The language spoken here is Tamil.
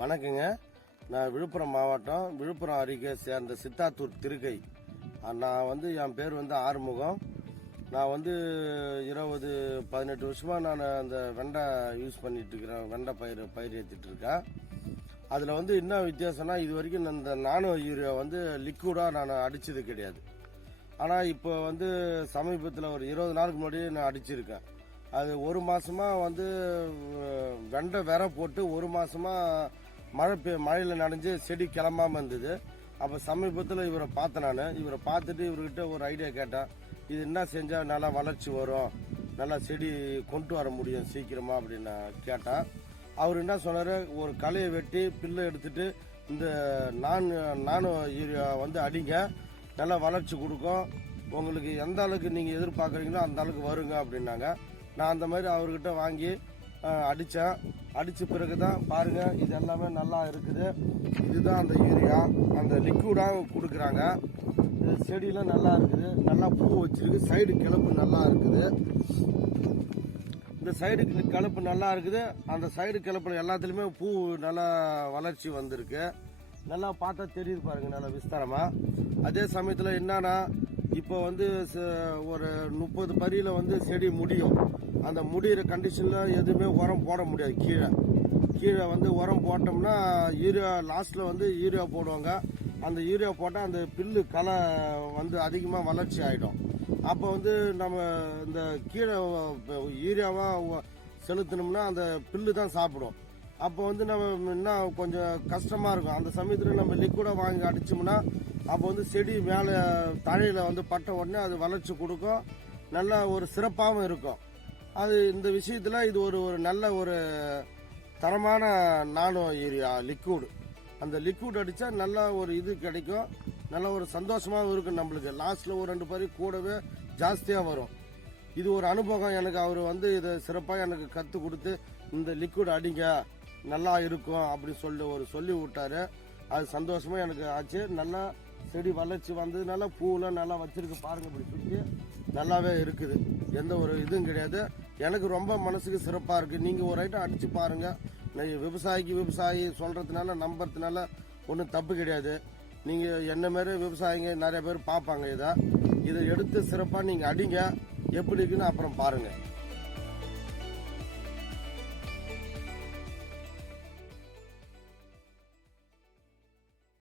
வணக்கங்க. நான் விழுப்புரம் மாவட்டம் விழுப்புரம் அருகே சேர்ந்த சித்தாத்தூர் திருக்கை. நான் என் பேர் ஆறுமுகம். நான் 18 வருஷமா நான் அந்த வெண்டை யூஸ் பண்ணிட்டு இருக்கிறேன். வெண்டை பயிர் ஏற்றிட்டு இருக்கேன். அதில் என்ன வித்தியாசம்னா, இது வரைக்கும் இந்த நானோ யூரியா லிக்விடா நான் அடிச்சது கிடையாது. ஆனால் இப்போ சமீபத்தில் ஒரு 20 நாளுக்கு முன்னாடி நான் அடிச்சிருக்கேன். அது ஒரு மாசமா வெண்டை விர போட்டு ஒரு மாசமா மழையில நனைஞ்சு செடி கிளம்பாம இருந்தது. அப்ப சமீபத்தில் இவரை பார்த்தேன். இவரை பார்த்துட்டு இவர்கிட்ட ஒரு ஐடியா கேட்டேன். இது என்ன செஞ்சா நல்லா வளர்ச்சி வரும், நல்லா செடி கொண்டு வர முடியும் சீக்கிரமா அப்படின்னு கேட்டேன். அவர் என்ன சொன்னாரு, ஒரு களையை வெட்டி பில்லை எடுத்துட்டு இந்த நானோ யூரியா அடிங்க, நல்லா வளர்ச்சி கொடுக்கும், உங்களுக்கு எந்த அளவுக்கு நீங்க எதிர்பார்க்குறீங்களோ அந்த அளவுக்கு வருங்க அப்படின்னாங்க. நான் அந்த மாதிரி அவர்கிட்ட வாங்கி அடித்தேன். அடித்த பிறகு தான் பாருங்க, இது எல்லாமே நல்லா இருக்குது. இதுதான் அந்த யூரியா, அந்த லிக்விடாக கொடுக்குறாங்க. இது செடியெலாம் நல்லா இருக்குது, நல்லா பூ வச்சிருக்கு, சைடு கிளப்பு நல்லா இருக்குது. இந்த சைடு கிளப்பு நல்லா இருக்குது. அந்த சைடு கிளப்புல எல்லாத்துலேயுமே பூ நல்லா வளர்ச்சி வந்திருக்கு. நல்லா பார்த்தா தெரியுது பாருங்க, நல்லா விஸ்தாரமா. அதே சமயத்தில் என்னன்னா, இப்போ ஒரு 30 பரியில செடி முடியும். அந்த முடிகிற கண்டிஷன்ல எதுவுமே உரம் போட முடியாது. கீழே உரம் போட்டோம்னா யூரியா லாஸ்ட்ல யூரியா போடுவாங்க. அந்த யூரியா போட்டால் அந்த பில்லு களை அதிகமாக வளர்ச்சி ஆகிடும். அப்போ நம்ம இந்த கீழே யூரியாவா செலுத்தணும்னா அந்த பில்லு தான் சாப்பிடும். அப்போ நம்ம இன்னும் கொஞ்சம் கஷ்டமா இருக்கும். அந்த சமயத்தில் நம்ம லிக்விடா வாங்கி அடிச்சோம்னா அப்போ செடி மேலே தழையில பட்ட உடனே அது வளர்ச்சி கொடுக்கும், நல்ல ஒரு சிறப்பாகவும் இருக்கும். அது இந்த விஷயத்துல இது ஒரு நல்ல ஒரு தரமான நானோ யூரியா லிக்விட். அந்த லிக்விட் அடிச்சா நல்ல ஒரு இது கிடைக்கும், நல்ல ஒரு சந்தோஷமாகவும் இருக்கும். நம்மளுக்கு லாஸ்ட்ல ஒரு 2 பரி கூடவே ஜாஸ்தியா வரும். இது ஒரு அனுபவம் எனக்கு. அவர் இதை சிறப்பாக எனக்கு கத்து கொடுத்து இந்த லிக்விட் அடிங்க நல்லா இருக்கும் அப்படின்னு சொல்லி விட்டாரு. அது சந்தோஷமா எனக்கு ஆச்சு. நல்லா செடி வளர்ச்சி நல்லா பூவெல்லாம் நல்லா வச்சிருக்கு பாருங்க. இப்படி சுற்றி நல்லாவே இருக்குது, எந்த ஒரு இதுவும் கிடையாது. எனக்கு ரொம்ப மனசுக்கு சிறப்பா இருக்கு. நீங்க ஒரு ஐட்டம் அடிச்சு பாருங்க. விவசாயி சொல்றதுனால நம்புறதுனால ஒன்றும் தப்பு கிடையாது. நீங்க என்ன மாதிரி விவசாயிங்க நிறைய பேர் பார்ப்பாங்க. இதை எடுத்து சிறப்பா நீங்க அடிங்க, எப்படி இருக்குன்னு அப்புறம் பாருங்க.